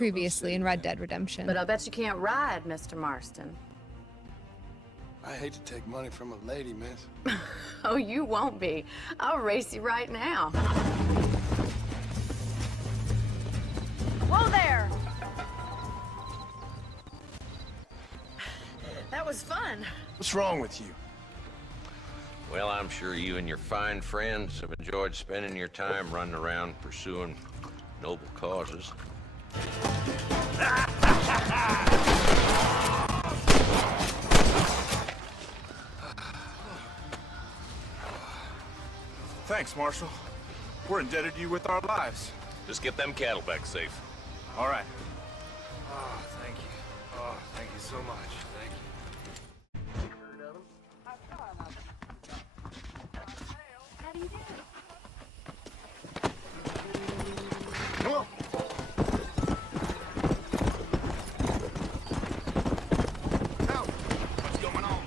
previously in Red Dead Redemption. But I bet you can't ride, Mr. Marston. I hate to take money from a lady, miss. Oh, you won't be. I'll race you right now. Whoa there! That was fun. What's wrong with you? Well, I'm sure you and your fine friends have enjoyed spending your time running around pursuing noble causes. Thanks, Marshal. We're indebted to you with our lives. Just get them cattle back safe. All right. Oh, thank you. Oh, thank you so much. Thank you. Heard of him? How do you do? Come on. Now, what's going on?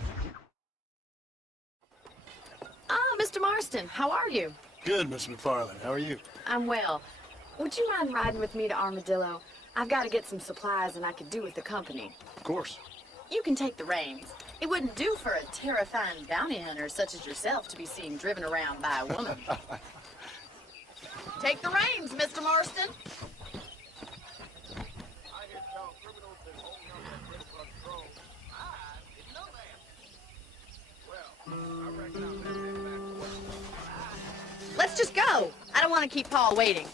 Ah, Mr. Marston, how are you? Good, Miss McFarland. How are you? I'm well. Would you mind riding with me to Armadillo? I've got to get some supplies and I could do with the company. Of course. You can take the reins. It wouldn't do for a terrifying bounty hunter such as yourself to be seen driven around by a woman. Take the reins, Mr. Marston. Let's just go. I don't want to keep Paul waiting.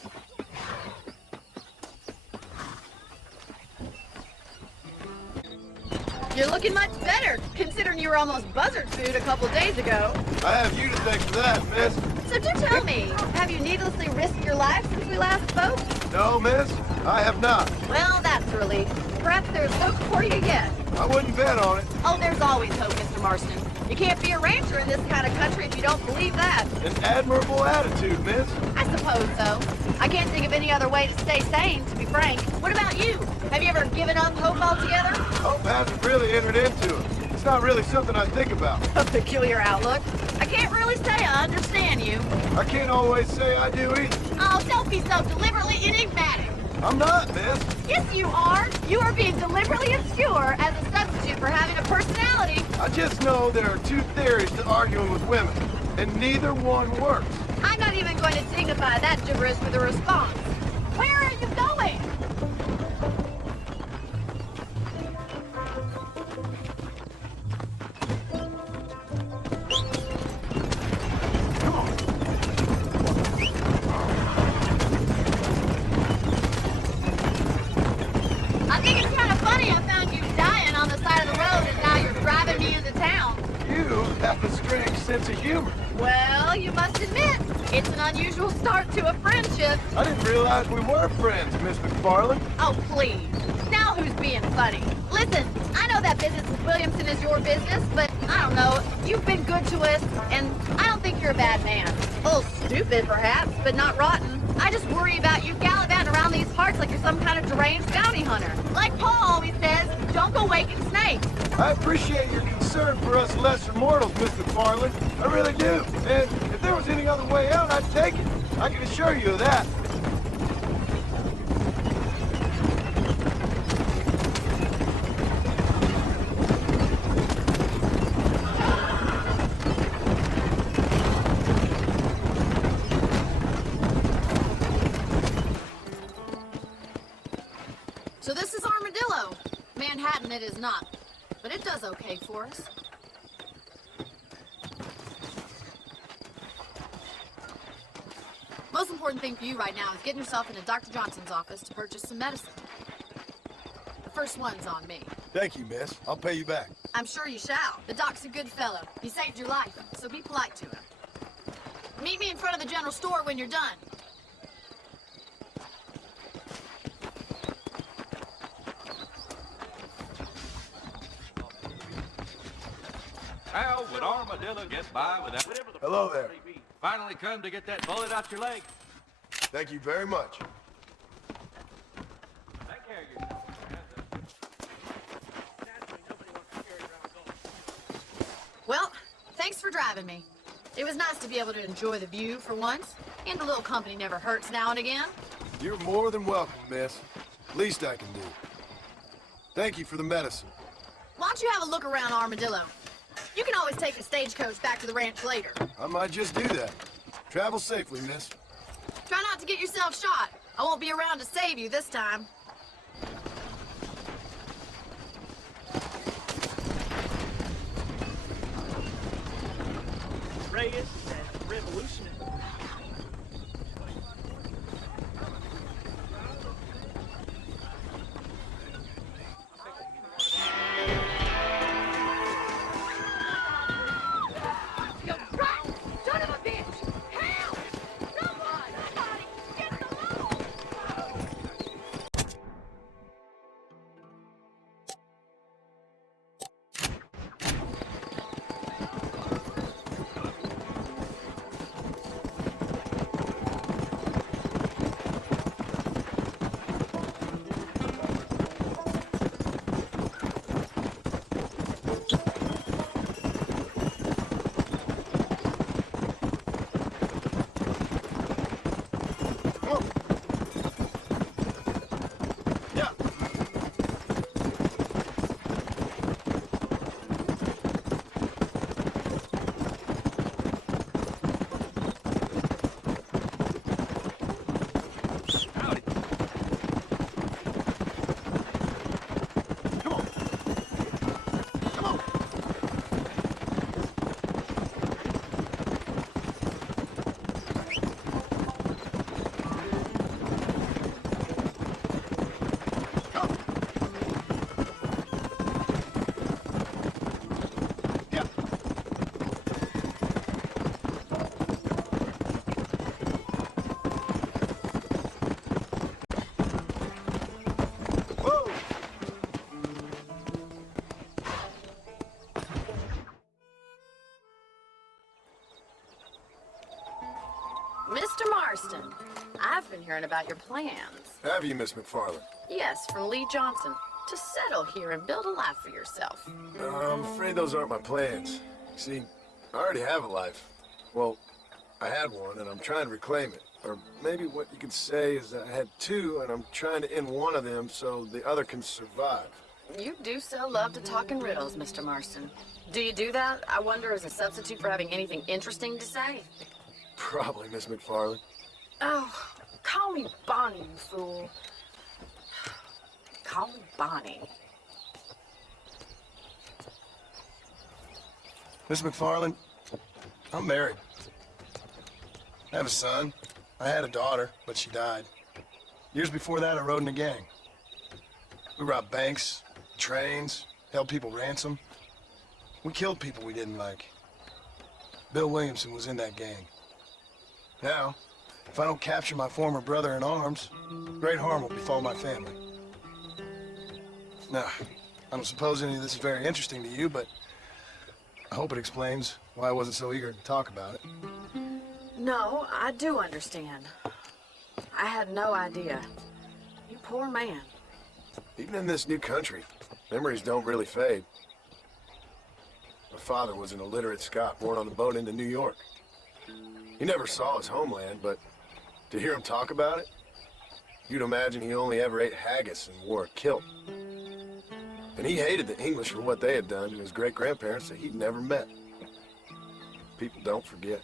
You're looking much better, considering you were almost buzzard food a couple days ago. I have you to thank for that, miss. So do tell me, have you needlessly risked your life since we last spoke? No, miss. I have not. Well, that's a relief. Perhaps there's hope for you yet. I wouldn't bet on it. Oh, there's always hope, Mr. Marston. You can't be a rancher in this kind of country if you don't believe that. An admirable attitude, miss. I suppose so. I can't think of any other way to stay sane, to be frank. What about you? Have you ever given up hope altogether? Hope hasn't really entered into it. It's not really something I think about. A peculiar outlook. I can't really say I understand you. I can't always say I do either. Oh, don't be so deliberately enigmatic. I'm not, miss. Yes, you are. You are being deliberately obscure as a substitute for having a personality. I just know there are two theories to arguing with women, and neither one works. I'm not even going to dignify that gibberish with a response. Where are you going? I think it's kind of funny I found you dying on the side of the road and now you're driving me into town. You have a strange sense of humor. Well, you must admit, it's an unusual start to a friendship. I didn't realize we were friends, Miss McFarland. Oh, please. Now who's being funny? Listen, I know that business with Williamson is your business, but I don't know. You've been good to us, and I don't think you're a bad man. A little stupid, perhaps, but not rotten. I just worry about you gallivanting around these parts like you're some kind of deranged bounty hunter. Like Paul always says, don't go waking snakes. I appreciate your concern for us lesser mortals, Miss McFarland. I really do. And if there was any other way out, I'd take it. I can assure you of that. So this is Armadillo. Manhattan it is not, but it does okay for us. Most important thing for you right now is getting yourself into Dr. Johnson's office to purchase some medicine. The first one's on me. Thank you, miss. I'll pay you back. I'm sure you shall. The doc's a good fellow. He saved your life, so be polite to him. Meet me in front of the general store when you're done. How would Armadillo get by without... Hello there. Finally come to get that bullet out your leg. Thank you very much. Take care of yourself. Well, thanks for driving me. It was nice to be able to enjoy the view for once, and a little company never hurts now and again. You're more than welcome, miss. Least I can do. Thank you for the medicine. Why don't you have a look around Armadillo? You can always take the stagecoach back to the ranch later. I might just do that. Travel safely, miss. Try not to get yourself shot. I won't be around to save you this time. Reyes and revolutionary. You right! Son of a bitch! Help! Someone! Somebody! Get the law! Come on. Yeah. Howdy. Come on. Come on. Come. Yeah. Whoa. Mr. Marston, I've been hearing about your plans. Have you, Miss McFarland? Yes, from Lee Johnson. To settle here and build a life for yourself. I'm afraid those aren't my plans. See, I already have a life. Well, I had one, and I'm trying to reclaim it. Or maybe what you could say is that I had two, and I'm trying to end one of them so the other can survive. You do so love to talk in riddles, Mr. Marston. Do you do that, I wonder, as a substitute for having anything interesting to say? Probably, Miss McFarland. Oh, call me Bonnie, you fool. Call me Bonnie. Miss McFarland, I'm married. I have a son. I had a daughter, but she died. Years before that, I rode in a gang. We robbed banks, trains, held people ransom. We killed people we didn't like. Bill Williamson was in that gang. Now, if I don't capture my former brother in arms, great harm will befall my family. Now, I don't suppose any of this is very interesting to you, but I hope it explains why I wasn't so eager to talk about it. No, I do understand. I had no idea. You poor man. Even in this new country, memories don't really fade. My father was an illiterate Scot born on a boat into New York. He never saw his homeland, but to hear him talk about it, you'd imagine he only ever ate haggis and wore a kilt. And he hated the English for what they had done to his great-grandparents that he'd never met. People don't forget.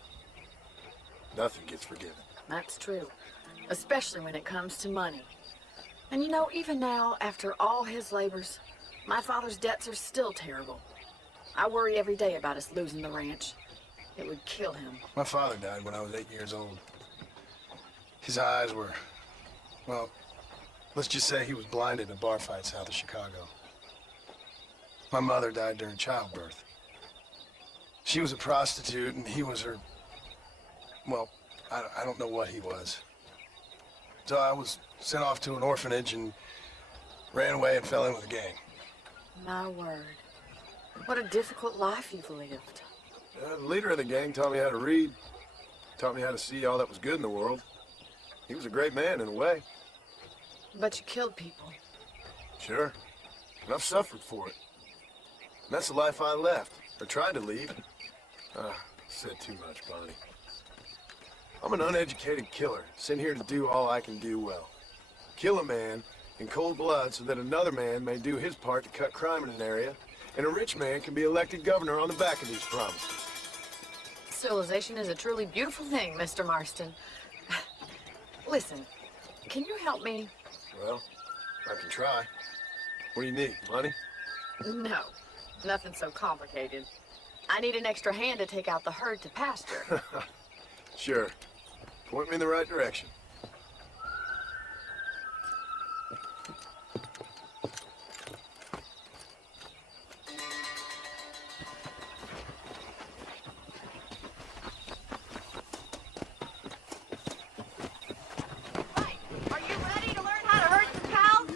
Nothing gets forgiven. That's true. Especially when it comes to money. And you know, even now, after all his labors, my father's debts are still terrible. I worry every day about us losing the ranch. It would kill him. My father died when I was 8 years old. His eyes were, well, let's just say he was blinded in a bar fight south of Chicago. My mother died during childbirth. She was a prostitute and he was her, well, I don't know what he was. So I was sent off to an orphanage and ran away and fell in with a gang. My word. What a difficult life you've lived. The leader of the gang taught me how to read, taught me how to see all that was good in the world. He was a great man in a way. But you killed people. Sure. And I've suffered for it. And that's the life I left, or tried to leave. Said too much, Bonnie. I'm an uneducated killer, sent here to do all I can do well. Kill a man, in cold blood so that another man may do his part to cut crime in an area, and a rich man can be elected governor on the back of these promises. Civilization is a truly beautiful thing, Mr. Marston. Listen, can you help me? Well, I can try. What do you need, money? No, nothing so complicated. I need an extra hand to take out the herd to pasture. Sure. Point me in the right direction. Right. Are you ready to learn how to herd some cows?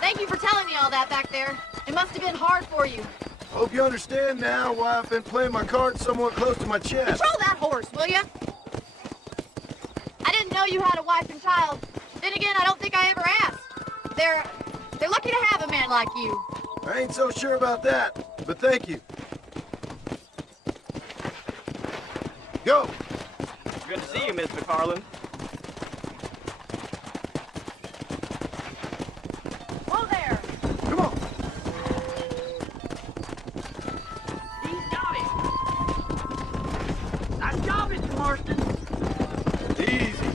Thank you for telling me all that back there. It must have been hard for you. Hope you understand now why I've been playing my cards somewhat close to my chest. Control that horse, will you? I didn't know you had a wife and child. Then again, I don't think I ever asked. They're lucky to have a man like you. I ain't so sure about that, but thank you. Go! Good to see you, Miss McFarland. Whoa there! Come on! He's got it. Nice job, Mr. Marston. Easy.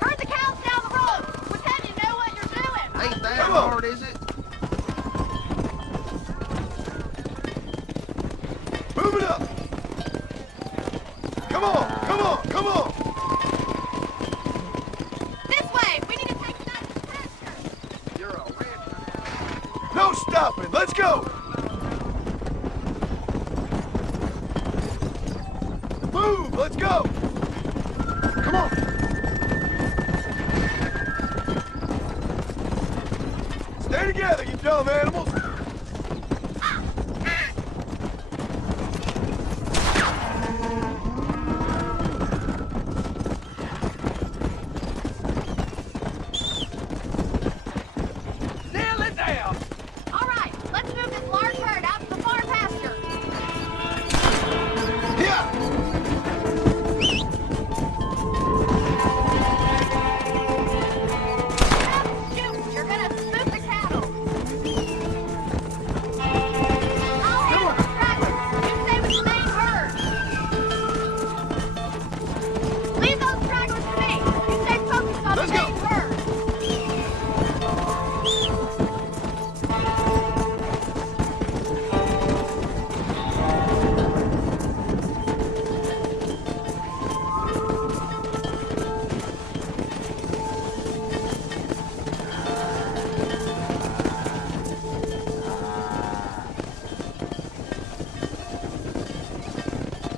Herd the cows down the road! Pretend you know what you're doing! Ain't that Come on. hard, is it? Move it up! Come on! Come on! Come on! This way! We need to take that to pasture! You're a rancher. No stopping! Let's go! Move! Let's go! Come on! Stay together, you dumb animals! Nail it down. All right, let's move this large herd out to the far pasture. Yeah! Shoot, you're gonna spook the cattle. I'll handle the stragglers. You stay with the main herd. Leave those stragglers to me. You stay focused on Let's the go. main herd.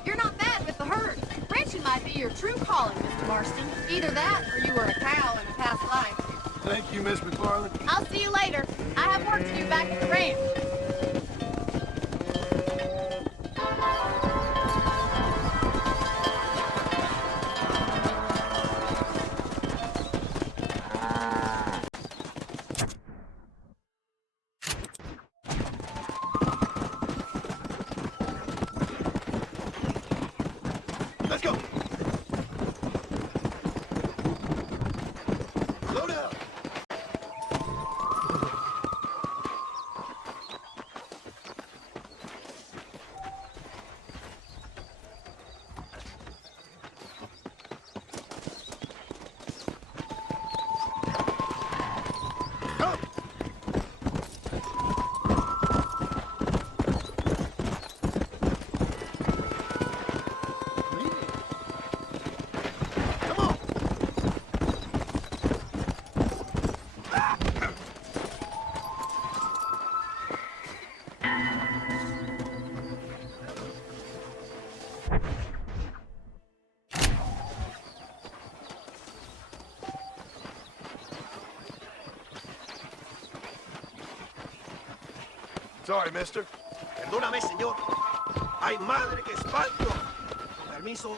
You're not mad with the herd. Ranching might be your true calling, Mr. Marston. Either that, or you were a cow in a past life. Thank you, Miss McFarland. I'll see you later. I have work to do back at the ranch. Let's go! Slow down! Go! Come on! Sorry, mister. Perdóname, señor. ¡Ay, madre, qué espanto! Con permiso.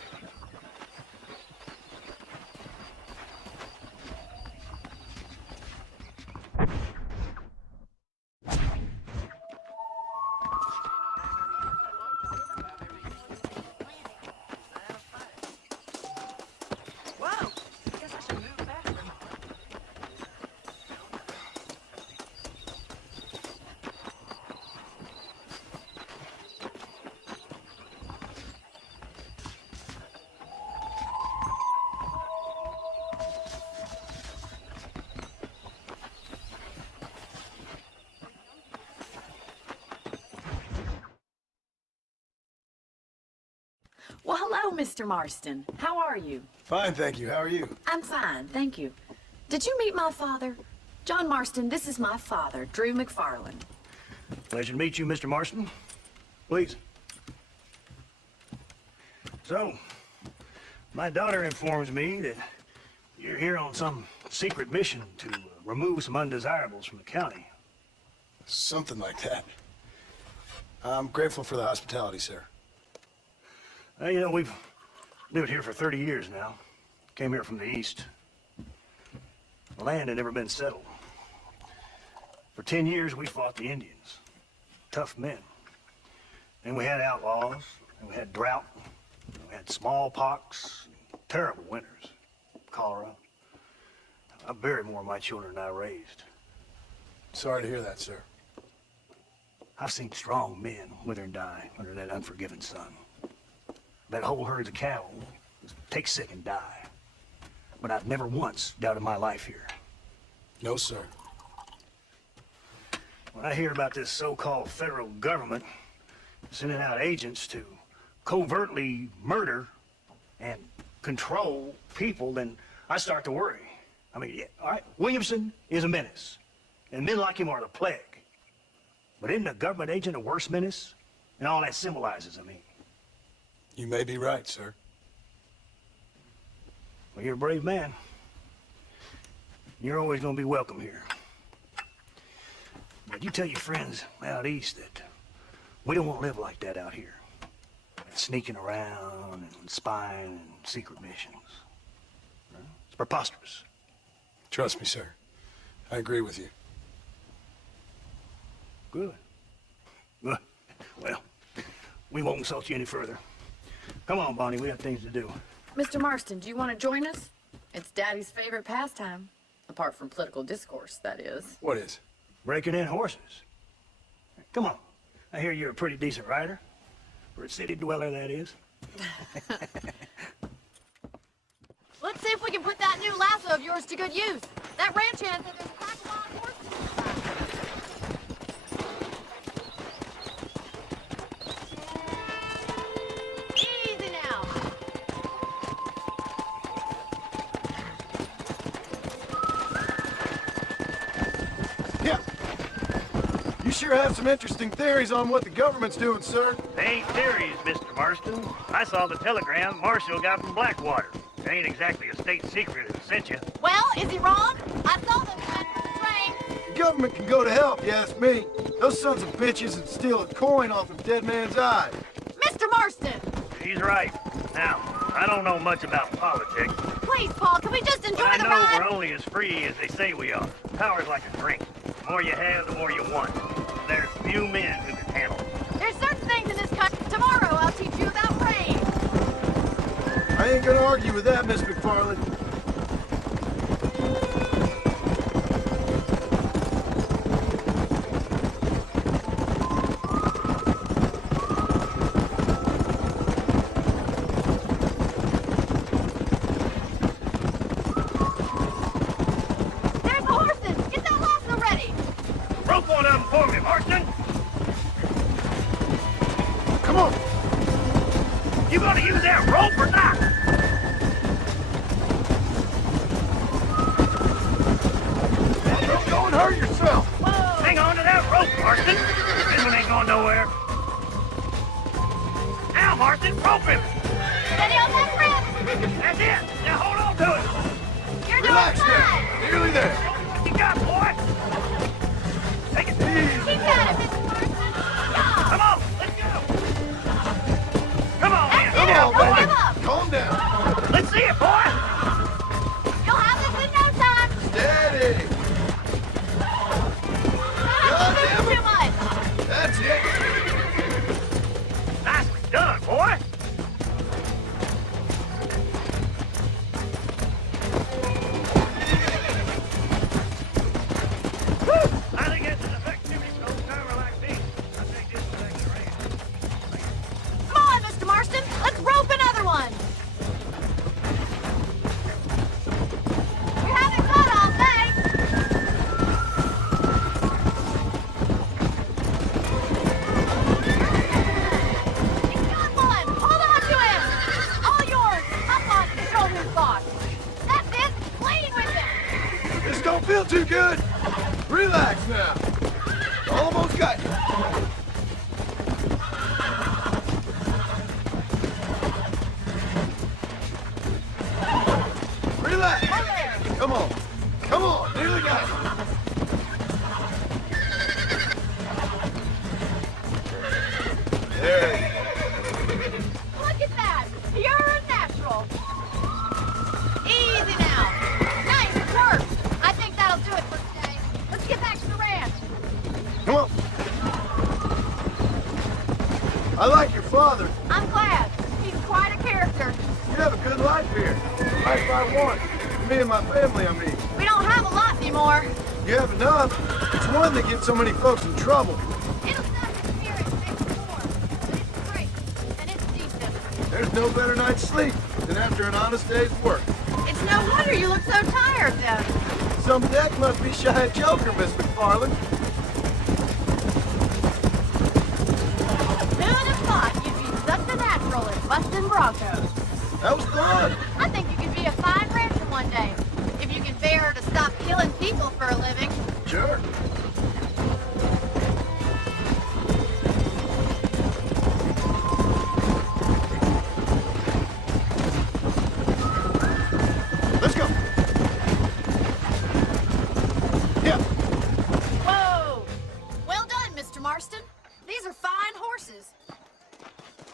Well, hello, Mr. Marston. How are you? Fine, thank you. How are you? I'm fine, thank you. Did you meet my father? John Marston, this is my father, Drew McFarland. Pleasure to meet you, Mr. Marston. Please. So, my daughter informs me that you're here on some secret mission to remove some undesirables from the county. Something like that. I'm grateful for the hospitality, sir. You know, we've lived here for 30 years now. Came here from the east. The land had never been settled. For 10 years, we fought the Indians. Tough men. And we had outlaws, and we had drought, and we had smallpox, terrible winters, cholera. I buried more of my children than I raised. Sorry to hear that, sir. I've seen strong men wither and die under that unforgiving sun. That whole herds of cattle take sick and die. But I've never once doubted my life here. No, sir. When I hear about this so-called federal government sending out agents to covertly murder and control people, then I start to worry. I mean, yeah, all right, Williamson is a menace, and men like him are the plague. But isn't a government agent a worse menace? And all that symbolizes, I mean. You may be right, sir. Well, you're a brave man. You're always going to be welcome here. But you tell your friends out east that we don't want to live like that out here. Sneaking around and spying and secret missions. It's preposterous. Trust me, sir. I agree with you. Good. Good. Well, we won't insult you any further. Come on, Bonnie, we have things to do. Mr. Marston, do you want to join us? It's Daddy's favorite pastime. Apart from political discourse, that is. What is? Breaking in horses. Come on. I hear you're a pretty decent rider. For a city dweller, that is. Let's see if we can put that new lasso of yours to good use. That ranch hand said there's a pack of wild horses. Easy now. Yeah. You sure have some interesting theories on what the government's doing, sir. They ain't theories, Mr. Marston. I saw the telegram Marshall got from Blackwater. It ain't exactly a state secret if it sent you. Well, is he wrong? I saw them come in from the train. The government can go to hell, if you ask me. Those sons of bitches would steal a coin off a dead man's eye. Mr. Marston! He's right. Now, I don't know much about politics, Please, Paul, can we just enjoy but I the know ride? we're only as free as they say we are. Power's like a drink. The more you have, the more you want. There's few men who can handle it. There's certain things in this country. Tomorrow I'll teach you about rain. I ain't gonna argue with that, Miss McFarland. There's the horses. Get that lasso ready. Rope one of them for me, Marston! Come on! You gonna use that rope or not? Don't go and hurt yourself! Hang on to that rope, Marston. This one ain't going nowhere. Now, Marston, rope him. Steady on that grip. That's it. Now hold on to it. You're Relax doing there! fine. Nearly there! What you got, boy? Take it. Keep at it, Mr. Marston. Yeah. Come on, let's go. Come on, man. Come Yeah, on, don't baby! give up. Calm down! Let's see it, boy. You'll have this in no time. Steady! Don't damn move it. too much. That's it! Nicely done, boy. too good. Relax now. Almost got you. Relax. Come on. Come on. Nearly got you. There you go. Look at that! You're a natural! Easy now! Nice work! I think that'll do it for today. Let's get back to the ranch. Come on. I like your father. I'm glad. He's quite a character. You have a good life here. Life I want. Me and my family, I mean. We don't have a lot anymore. You have enough. It's one that gets so many folks in trouble. It'll stop disappearing next door. But it's great. And it's decent. There's no better night's sleep than after an honest day's work. It's no wonder you look so tired, then. Some deck must be shy of Joker, Miss McFarland. Who'd have thought you'd be such a natural at busting Broncos? That was fun. I think you could be a fine rancher one day. If you can bear to stop killing people for a living. Sure. Let's go. Yeah. Whoa! Well done, Mr. Marston. These are fine horses.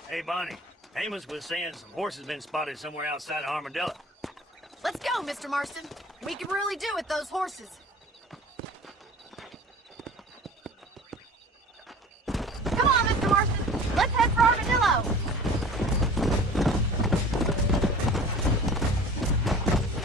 Hey, Bonnie. Amos was saying some horses been spotted somewhere outside of Armadillo. Let's go, Mr. Marston. We can really do with those horses. Come on, Mr. Marston. Let's head for Armadillo.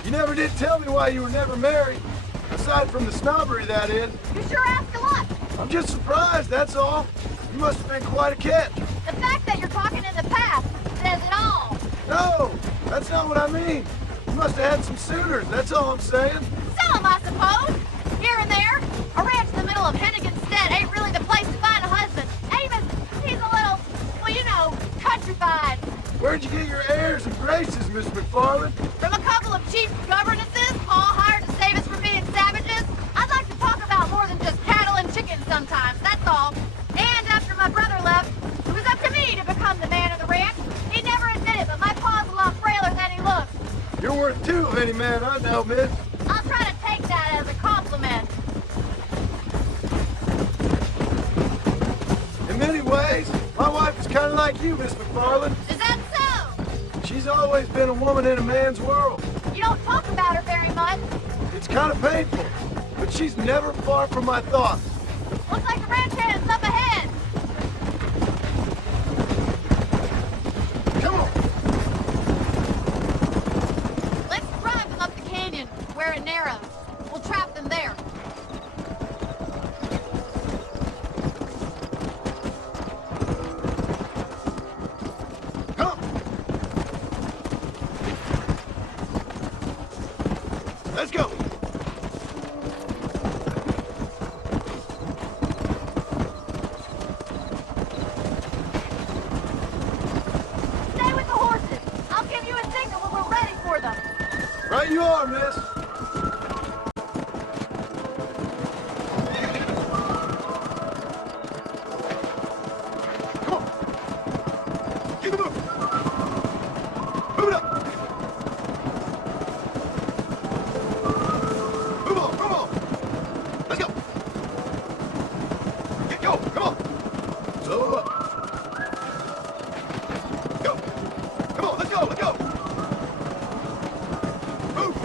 You never did tell me why you were never married. Aside from the snobbery, that is. You sure ask a lot. I'm just surprised, that's all. You must have been quite a catch. The fact that you're talking in the past says it all. No, that's not what I mean. You must have had some suitors, that's all I'm saying. Some, I suppose. Here and there. A ranch in the middle of Hennigan's Stead ain't really the place to find a husband. Amos, he's a little, well, you know, countrified. Where'd you get your airs and graces, Miss McFarland? From a couple of cheap governesses Paul hired to save us from being savages. I'd like to talk about more than just cattle and chickens sometimes, that's all. And after my brother left, it was up to me to become the man of the ranch. He never admitted, but my pa's a lot frailer than he looks. You're worth two of any man I know, miss. I'll try to take that as a compliment. In many ways, my wife is kind of like you, Miss McFarland. Is that so? She's always been a woman in a man's world. You don't talk about her very much. It's kind of painful, but she's never far from my thoughts. Looks like the ranch hand is up ahead. Come on. Let's drive them up the canyon, where it narrows. We'll trap them there. Come. Let's go. Stay with the horses. I'll give you a signal when we're ready for them. Right you are, miss. Come on. Keep it moving. Move it up. Move on, move on. Let's go. Get go, come on. Slow up. Go. Come on, let's go, let's go. Move.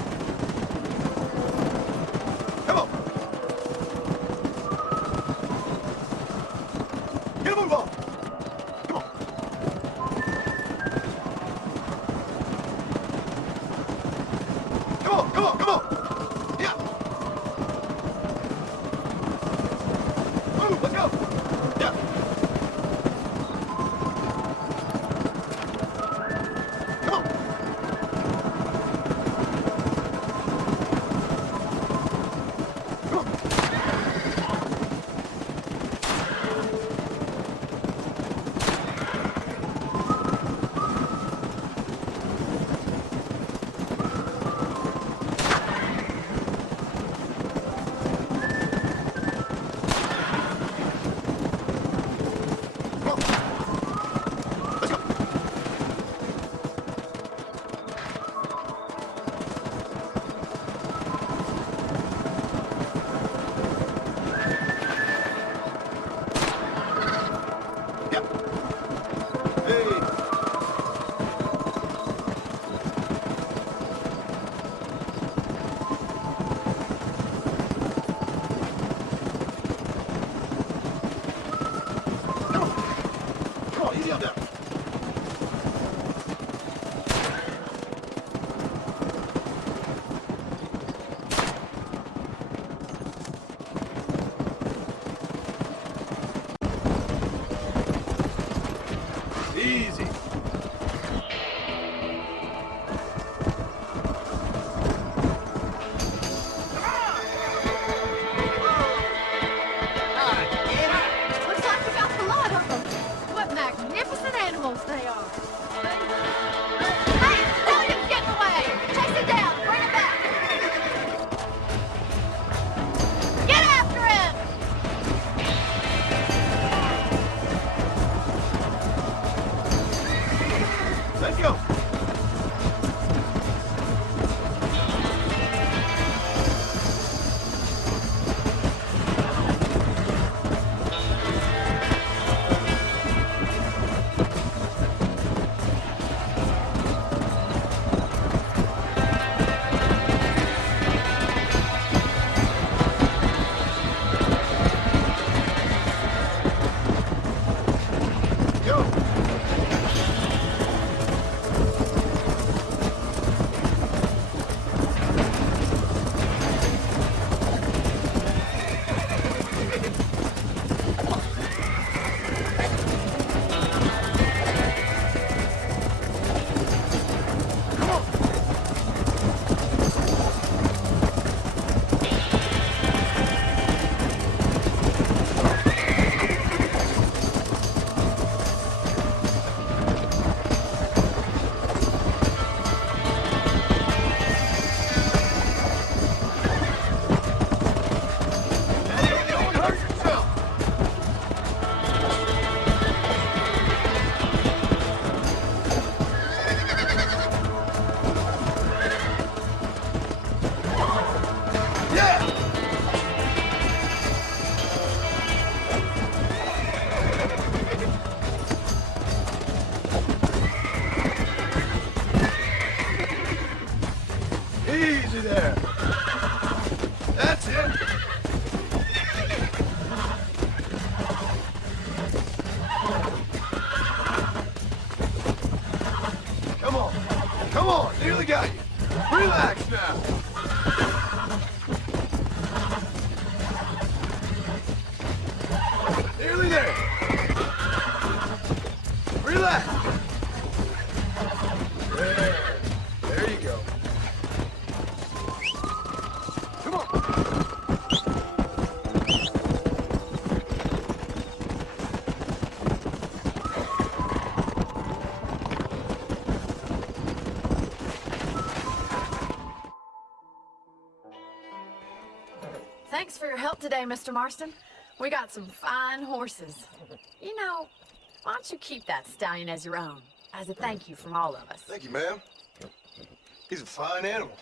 Let's go. Easy there. That's it. Come on. Come on. Nearly got you. Relax now. Nearly there. Relax. There you go. Come on. Thanks for your help today, Mr. Marston. We got some fine horses. You know, why don't you keep that stallion as your own, as a thank you from all of us? Thank you, ma'am. He's a fine animal.